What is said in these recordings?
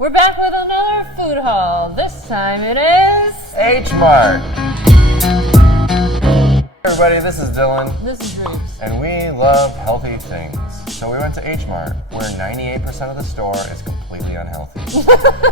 We're back with another food haul. This time it is H-Mart. Hey everybody, this is Dylan. This is Reeves. And we love healthy things. So we went to H-Mart, where 98% of the store is completely unhealthy.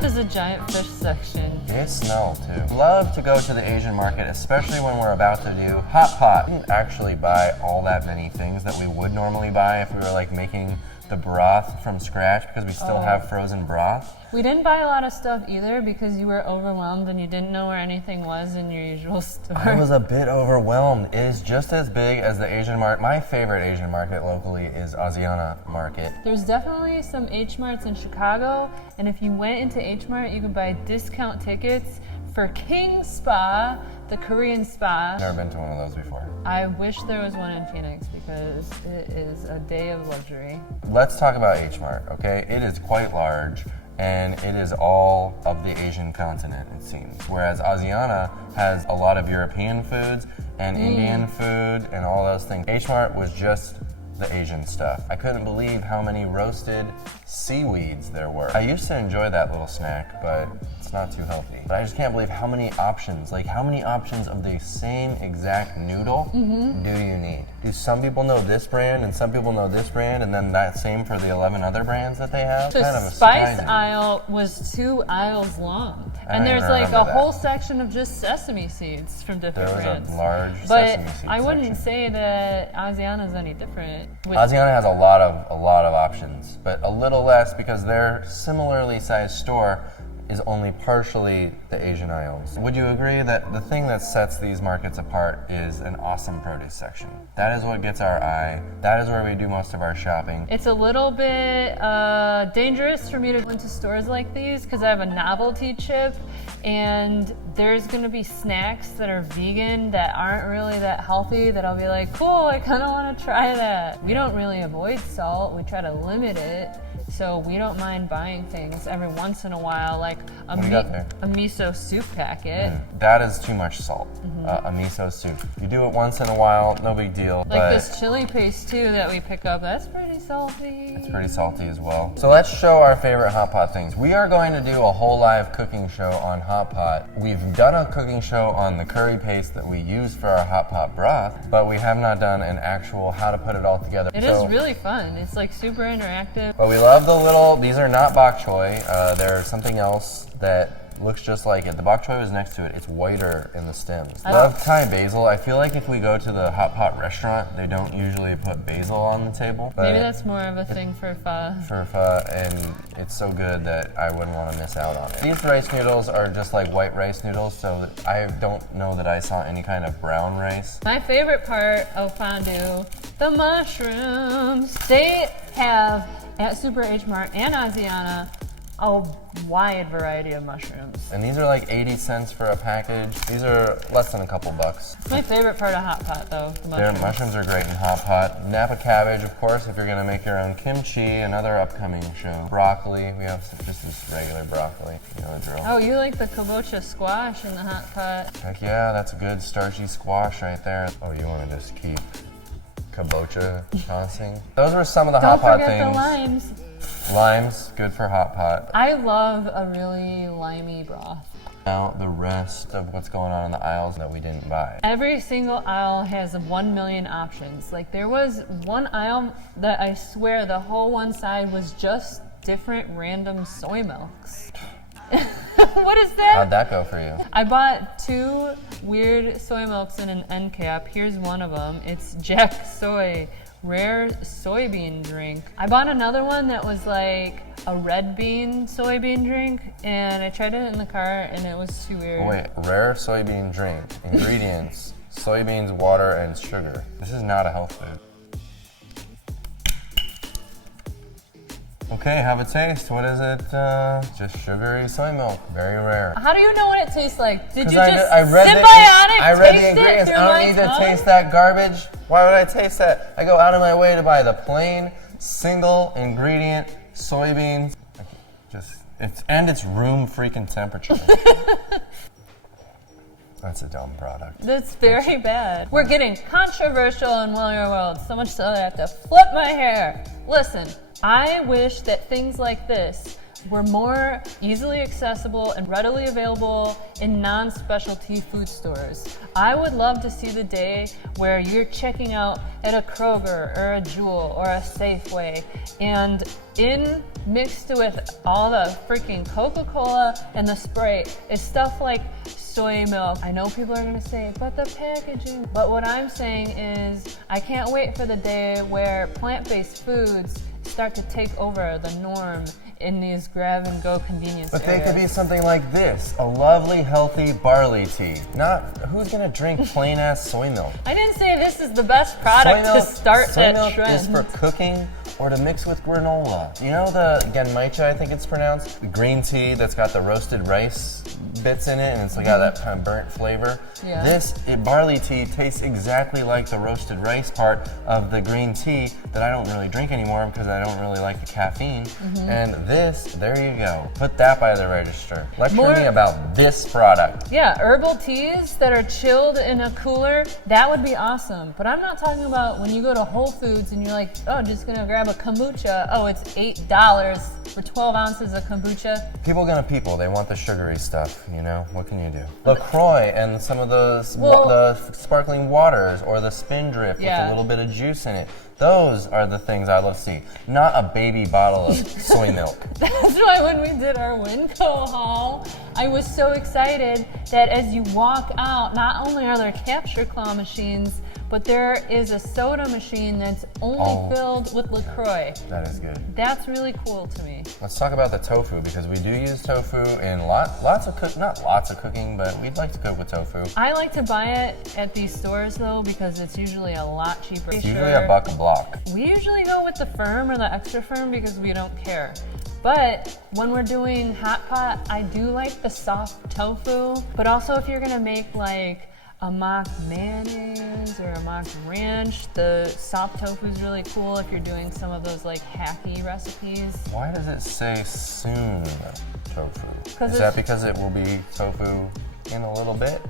There's a giant fish section. It smelled too. Love to go to the Asian market, especially when we're about to do hot pot. We didn't actually buy all that many things that we would normally buy if we were like making the broth from scratch, because we still have frozen broth. We didn't buy a lot of stuff either because you were overwhelmed and you didn't know where anything was in your usual store. I was a bit overwhelmed. It is just as big as the Asian market. My favorite Asian market locally is Asiana market. There's definitely some H-Marts in Chicago, and if you went into H-Mart, you could buy discount tickets for King Spa, the Korean spa. Never been to one of those before. I wish there was one in Phoenix because it is a day of luxury. Let's talk about H-Mart, okay? It is quite large, and it is all of the Asian continent, it seems. Whereas Asiana has a lot of European foods and Indian food and all those things. H-Mart was just the Asian stuff. I couldn't believe how many roasted seaweeds there were. I used to enjoy that little snack, but it's not too healthy. But I just can't believe how many options, like how many options of the same exact noodle do you need? Do some people know this brand and some people know this brand, and then that same for the 11 other brands that they have? The Kind of spice surprising. aisle was 2 aisles long. I And there's like remember a that. whole section of just sesame seeds from different There was brands. a large But sesame seed I wouldn't section. say that Asiana is any different. Asiana has a lot of options, but a little less because their similarly sized store is only partially the Asian aisles. Would you agree that the thing that sets these markets apart is an awesome produce section? That is what gets our eye. That is where we do most of our shopping. It's a little bit dangerous for me to go into stores like these because I have a novelty chip and there's gonna be snacks that are vegan that aren't really that healthy that I'll be like, cool, I kinda wanna try that. We don't really avoid salt, we try to limit it. So we don't mind buying things every once in a while, like a What do you got there? miso soup packet. That is too much salt. A miso soup. You do it once in a while, no big deal. Like but this chili paste too that we pick up, that's pretty salty. it's pretty salty as well. So let's show our favorite hot pot things. We are going to do a whole live cooking show on hot pot. We've done a cooking show on the curry paste that we use for our hot pot broth, but we have not done an actual how to put it all together. It is really fun. It's like super interactive. But we love the little, these are not bok choy. They're something else that looks just like it. The bok choy was next to it. It's whiter in the stems. Love Thai basil. I feel like if we go to the hot pot restaurant, they don't usually put basil on the table. But Maybe that's more of a thing for pho. for pho, and it's so good that I wouldn't want to miss out on it. These rice noodles are just like white rice noodles, so I don't know that I saw any kind of brown rice. My favorite part of fondue, the mushrooms. They have, at Super H-Mart and Asiana, a wide variety of mushrooms. And these are like 80 cents for a package. These are less than a couple bucks. My favorite part of hot pot though, the Their mushrooms. mushrooms are great in hot pot. Napa cabbage, of course, if you're gonna make your own kimchi, another upcoming show. Broccoli, we have just this regular broccoli, you know the drill. Oh, you like the kabocha squash in the hot pot? Heck yeah, that's a good starchy squash right there. Oh, you wanna just keep kabocha tossing? Those were some of the Don't hot pot forget things. the limes. Limes, good for hot pot. I love a really limey broth. Now the rest of what's going on in the aisles that we didn't buy. Every single aisle has 1 million options. Like there was one aisle that I swear the whole one side was just different random soy milks. What is that? How'd that go for you? I bought 2 weird soy milks in an end cap. Here's one of them. It's Jack Soy Rare Soybean Drink. I bought another one that was like a red bean soybean drink, and I tried it in the car, and it was too weird. Wait, rare soybean drink. Ingredients, soybeans, water, and sugar. This is not a health food. Okay, have a taste. What is it? Just sugary soy milk. Very rare. How do you know what it tastes like? Did you I just read symbiotic I read taste the ingredients. it through I my don't need to tongue? taste that garbage. Why would I taste that? I go out of my way to buy the plain, single ingredient soybeans. It's room freaking temperature. That's a dumb product. That's very bad. We're getting controversial in Will Your World, so much so that I have to flip my hair. Listen, I wish that things like this were more easily accessible and readily available in non-specialty food stores. I would love to see the day where you're checking out at a Kroger or a Jewel or a Safeway, and mixed with all the freaking Coca-Cola and the Sprite is stuff like soy milk. I know people are gonna say, but the packaging. But what I'm saying is, I can't wait for the day where plant-based foods start to take over the norm in these grab-and-go convenience But areas. they could be something like this, a lovely, healthy barley tea. Not, who's gonna drink plain-ass soy milk? I didn't say this is the best product to start soy that milk trend. is for cooking or to mix with granola. You know the genmaicha, I think it's pronounced? The green tea that's got the roasted rice bits in it and it's got that kind of burnt flavor. Yeah. This barley tea tastes exactly like the roasted rice part of the green tea that I don't really drink anymore because I don't really like the caffeine. And this, there you go. Put that by the register. Lecture me about this product. Yeah, herbal teas that are chilled in a cooler, that would be awesome. But I'm not talking about when you go to Whole Foods and you're like, oh, just gonna grab a kombucha. Oh, it's $8 for 12 ounces of kombucha. People gonna people. They want the sugary stuff, you know? What can you do? LaCroix and some of those, the sparkling waters or the Spindrift with a little bit of juice in it. Those are the things I love to see, not a baby bottle of soy milk. That's why when we did our Winco haul, I was so excited that as you walk out, not only are there capture claw machines, but there is a soda machine that's only filled with LaCroix. That is good. That's really cool to me. Let's talk about the tofu because we do use tofu in lots of not lots of cooking, but we'd like to cook with tofu. I like to buy it at these stores though because it's usually a lot cheaper. It's usually $1 a block. We usually go with the firm or the extra firm because we don't care. But when we're doing hot pot, I do like the soft tofu. But also if you're gonna make like a mock mayonnaise or a mock ranch, the soft tofu is really cool if you're doing some of those like hacky recipes. Why does it say soon tofu? Is that because it will be tofu in a little bit?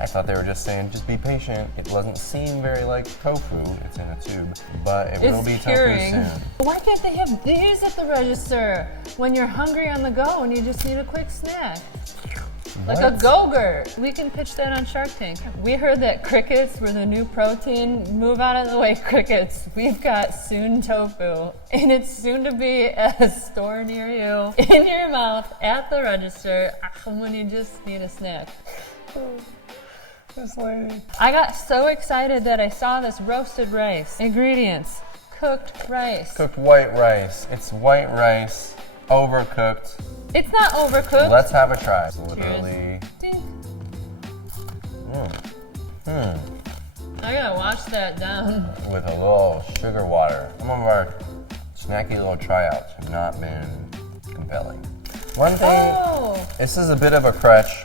I thought they were just saying, just be patient. It doesn't seem very like tofu. It's in a tube, but it will be tofu soon. Why can't they have these at the register when you're hungry on the go and you just need a quick snack? Like a Go-Gurt. We can pitch that on Shark Tank. We heard that crickets were the new protein. Move out of the way, crickets. We've got soon tofu, and it's soon to be at a store near you, in your mouth, at the register, when you just need a snack. This lady. I got so excited that I saw this roasted rice. Ingredients: cooked rice. Cooked white rice. It's white rice, overcooked. It's not overcooked. Let's have a try. Literally. I gotta wash that down. With a little sugar water. Some of our snacky little tryouts have not been compelling. One thing, this is a bit of a crutch,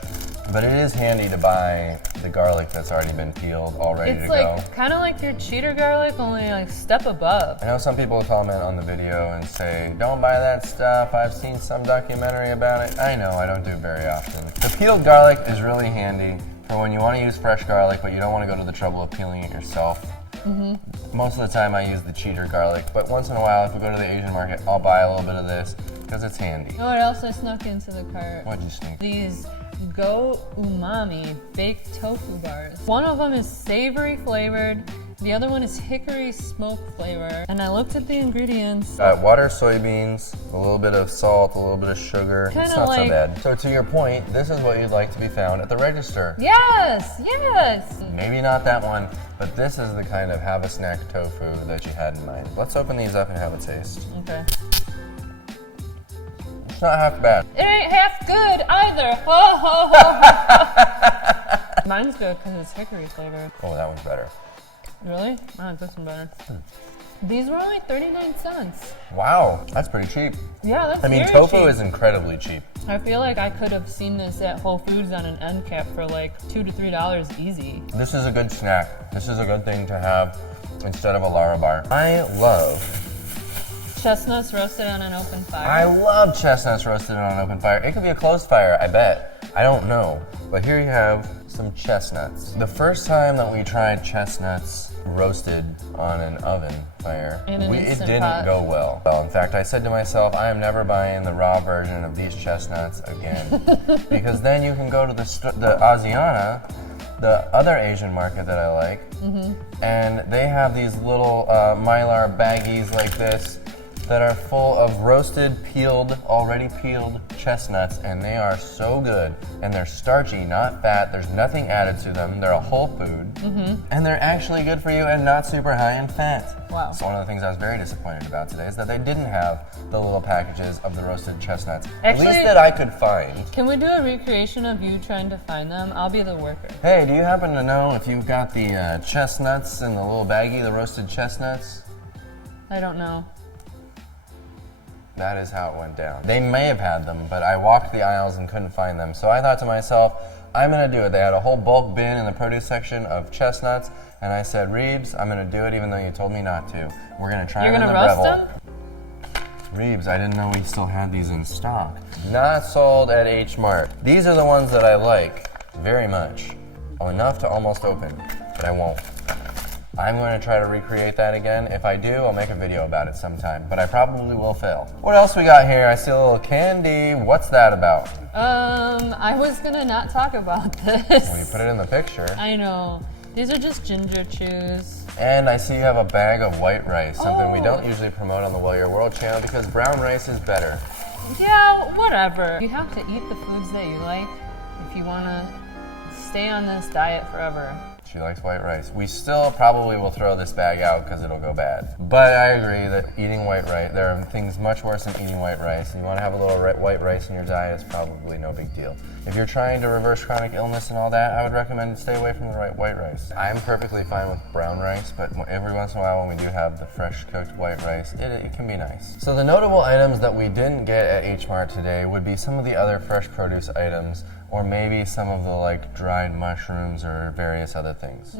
but it is handy to buy the garlic that's already been peeled, all ready to go. It's like kind of like your cheater garlic, only like step above. I know some people comment on the video and say, don't buy that stuff, I've seen some documentary about it. I know, I don't do it very often. The peeled garlic is really handy for when you want to use fresh garlic, but you don't want to go to the trouble of peeling it yourself. Most of the time I use the cheater garlic, but once in a while if we go to the Asian market, I'll buy a little bit of this because it's handy. You know what else I snuck into the cart? What'd you sneak? These Go Umami baked tofu bars. One of them is savory flavored, the other one is hickory smoke flavor. And I looked at the ingredients. Water, soybeans, a little bit of salt, a little bit of sugar. It's not so bad. So to your point, this is what you'd like to be found at the register. Yes, yes. Maybe not that one, but this is the kind of have a snack tofu that you had in mind. Let's open these up and have a taste. Okay. It's not half bad. It ain't half good either. Ho, ho, ho. Mine's good because it's hickory flavored. Oh, that one's better. Really? I like this one better. These were only 39 cents. Wow, that's pretty cheap. Yeah, that's I mean, very tofu cheap. is incredibly cheap. I feel like I could have seen this at Whole Foods on an end cap for like $2 to $3 easy. This is a good snack. This is a good thing to have instead of a Lara bar. I love Chestnuts roasted on an open fire. I love chestnuts roasted on an open fire. It could be a closed fire, I bet. I don't know. But here you have some chestnuts. The first time that we tried chestnuts roasted on an oven fire. In an It Instant didn't Pot. go well. In fact, I said to myself, I am never buying the raw version of these chestnuts again. Because then you can go to the Asiana, the other Asian market that I like, and they have these little Mylar baggies like this that are full of roasted, already peeled chestnuts, and they are so good. And they're starchy, not fat. There's nothing added to them. They're a whole food, and they're actually good for you and not super high in fat. Wow. So one of the things I was very disappointed about today is that they didn't have the little packages of the roasted chestnuts, Actually, at least that I could find. Can we do a recreation of you trying to find them? I'll be the worker. Hey, do you happen to know if you've got the chestnuts in the little baggie, the roasted chestnuts? I don't know. That is how it went down. They may have had them, but I walked the aisles and couldn't find them. So I thought to myself, I'm gonna do it. They had a whole bulk bin in the produce section of chestnuts, and I said, Reeves, I'm gonna do it even though you told me not to. We're gonna try You're them in gonna the roast Breville. them? Reeves, I didn't know we still had these in stock. Not sold at H-Mart. These are the ones that I like very much. Enough to almost open, but I won't. I'm going to try to recreate that again. If I do, I'll make a video about it sometime, but I probably will fail. What else we got here? I see a little candy. What's that about? I was gonna not talk about this. Well, you put it in the picture. I know. These are just ginger chews. And I see you have a bag of white rice, something we Oh. don't usually promote on the Well Your World channel because brown rice is better. Yeah, whatever. You have to eat the foods that you like if you wanna stay on this diet forever. She likes white rice. We still probably will throw this bag out because it'll go bad. But I agree that eating white rice, there are things much worse than eating white rice. And you want to have a little white rice in your diet, it's probably no big deal. If you're trying to reverse chronic illness and all that, I would recommend stay away from the white rice. I'm perfectly fine with brown rice, but every once in a while when we do have the fresh cooked white rice, it can be nice. So the notable items that we didn't get at H-Mart today would be some of the other fresh produce items, or maybe some of the like dried mushrooms or various other things.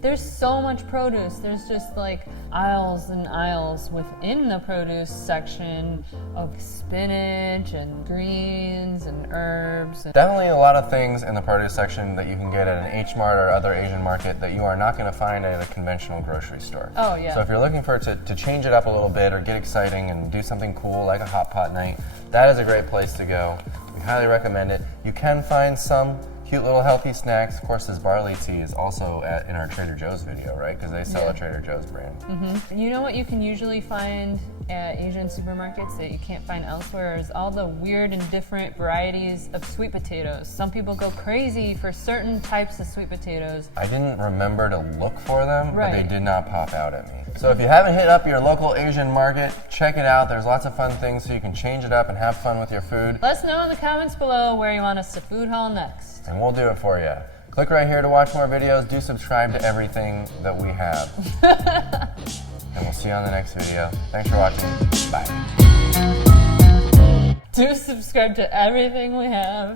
There's so much produce. There's just like aisles and aisles within the produce section of spinach and greens and herbs. Definitely a lot of things in the produce section that you can get at an H-Mart or other Asian market that you are not going to find at a conventional grocery store. Oh, yeah. So if you're looking for it to change it up a little bit or get exciting and do something cool like a hot pot night, that is a great place to go. We highly recommend it. You can find some cute little healthy snacks. Of course, this barley tea is also in our Trader Joe's video, right? Because they sell a Trader Joe's brand. You know what you can usually find at Asian supermarkets that you can't find elsewhere is all the weird and different varieties of sweet potatoes. Some people go crazy for certain types of sweet potatoes. I didn't remember to look for them, but they Right. did not pop out at me. So if you haven't hit up your local Asian market, check it out. There's lots of fun things so you can change it up and have fun with your food. Let us know in the comments below where you want us to food haul next. And we'll do it for you. Click right here to watch more videos. Do subscribe to everything that we have. And we'll see you on the next video. Thanks for watching. Bye. Do subscribe to everything we have.